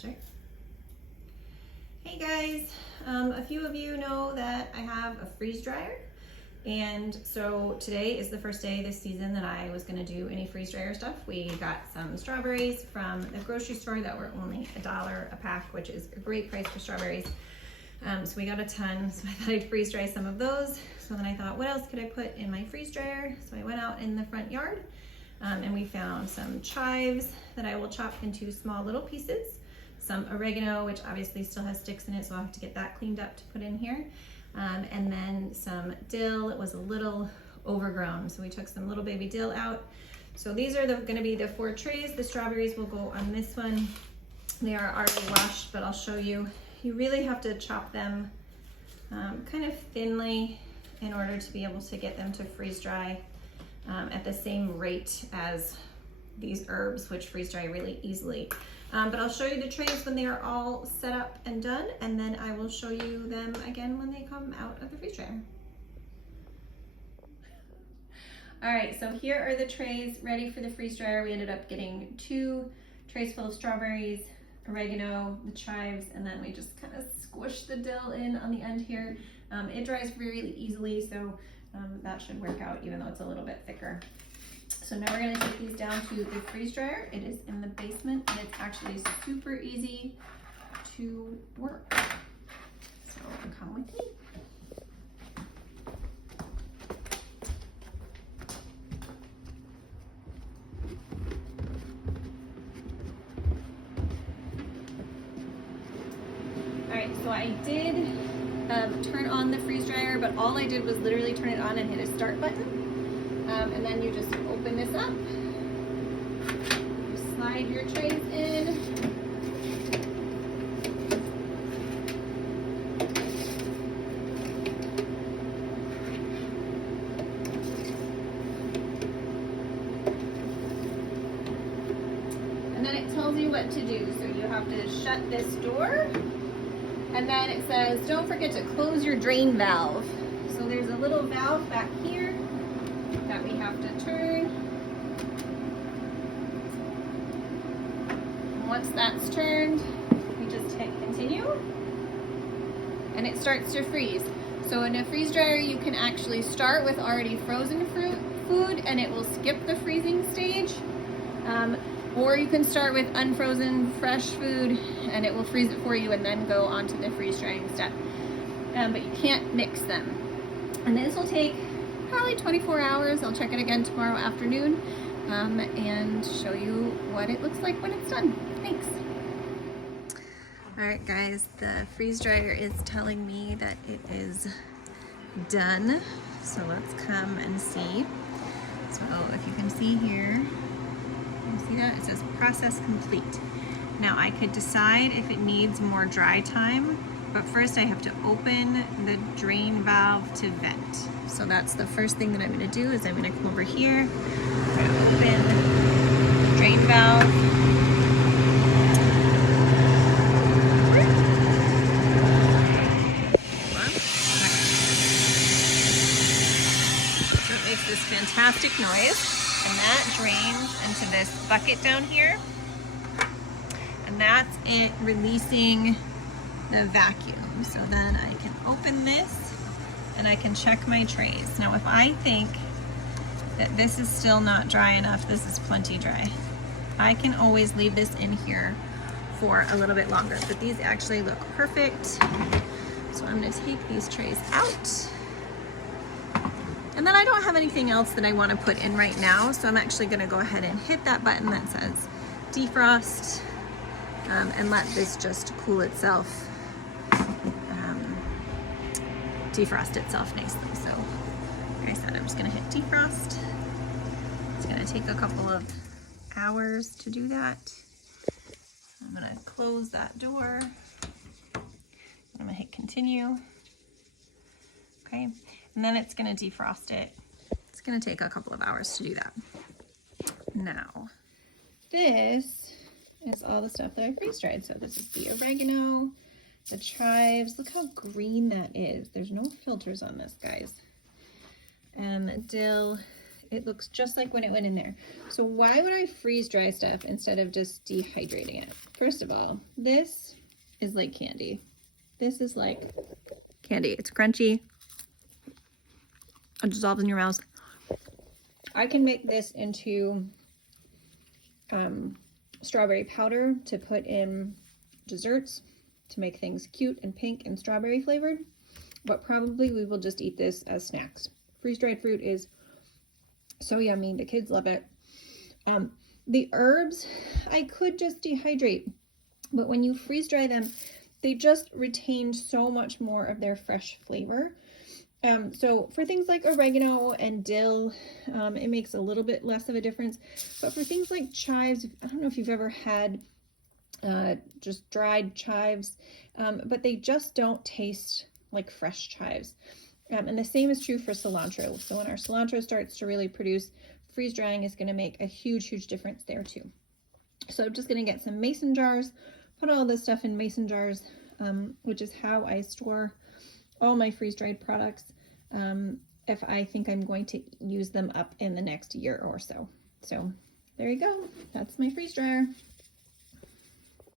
Start. Hey guys, a few of you know that I have a freeze dryer, and so today is the first day this season that I was going to do any freeze dryer stuff. We got some strawberries from the grocery store that were only $1 a pack, which is a great price for strawberries. So we got a ton, so I thought I'd freeze dry some of those. So then I thought, what else could I put in my freeze dryer? So I went out in the front yard and we found some chives that I will chop into small little pieces. Some oregano, which obviously still has sticks in it, so I'll have to get that cleaned up to put in here. And then some dill. It was a little overgrown, so we took some little baby dill out. So these are gonna be the 4 trays. The strawberries will go on this one. They are already washed, but I'll show you. You really have to chop them kind of thinly in order to be able to get them to freeze dry at the same rate as these herbs, which freeze dry really easily. But I'll show you the trays when they are all set up and done, and then I will show you them again when they come out of the freeze dryer. All right, so here are the trays ready for the freeze dryer. We ended up getting 2 trays full of strawberries, oregano, the chives, and then we just kind of squish the dill in on the end here. It dries really easily, so that should work out even though it's a little bit thicker. So now we're gonna take these down to the freeze dryer. It is in the basement and it's actually super easy to work. So come with me. All right, so I did turn on the freeze dryer, but all I did was literally turn it on and hit a start button. And then you just open this up, you slide your trays in, and then it tells you what to do. So you have to shut this door, and then it says, don't forget to close your drain valve. So there's a little valve back here that we have to turn. And once that's turned, we just hit continue, and it starts to freeze. So in a freeze dryer, you can actually start with already frozen food, and it will skip the freezing stage. Or you can start with unfrozen fresh food, and it will freeze it for you and then go on to the freeze drying step. But you can't mix them. And this will take probably 24 hours. I'll check it again tomorrow afternoon and show you what it looks like when it's done. Thanks. All right, guys, the freeze dryer is telling me that it is done. So let's come and see. So if you can see here, you see that? It says process complete. Now I could decide if it needs more dry time, but first I have to open the drain valve to vent. So that's the first thing that I'm gonna do is I'm gonna come over here, I'm gonna open the drain valve. So it makes this fantastic noise, and that drains into this bucket down here. And that's it releasing the vacuum. So then I can open this and I can check my trays. Now if I think that this is still not dry enough, this is plenty dry, I can always leave this in here for a little bit longer, but these actually look perfect. So I'm gonna take these trays out. And then I don't have anything else that I wanna put in right now, so I'm actually gonna go ahead and hit that button that says defrost and let this just cool itself. Defrost itself nicely. So like I said, I'm just gonna hit defrost. It's gonna take a couple of hours to do that. I'm gonna close that door. I'm gonna hit continue. Okay, and then it's gonna defrost it. It's gonna take a couple of hours to do that. Now, this is all the stuff that I freeze dried. So this is the oregano, the chives. Look how green that is. There's no filters on this, guys. Dill It looks just like when it went in there. So why would I freeze dry stuff instead of just dehydrating it? First of all, this is like candy. This is like candy. It's crunchy. It dissolves in your mouth. I can make this into strawberry powder to put in desserts to make things cute and pink and strawberry flavored, but probably we will just eat this as snacks. Freeze-dried fruit is so yummy. The kids love it. The herbs, I could just dehydrate, but when you freeze dry them, they just retain so much more of their fresh flavor. So for things like oregano and dill, it makes a little bit less of a difference. But for things like chives, I don't know if you've ever had just dried chives, but they just don't taste like fresh chives. And the same is true for cilantro. So when our cilantro starts to really produce, freeze drying is going to make a huge, huge difference there too. So I'm just going to get some mason jars, put all this stuff in mason jars, which is how I store all my freeze-dried products if I think I'm going to use them up in the next year or so. So there you go. That's my freeze dryer.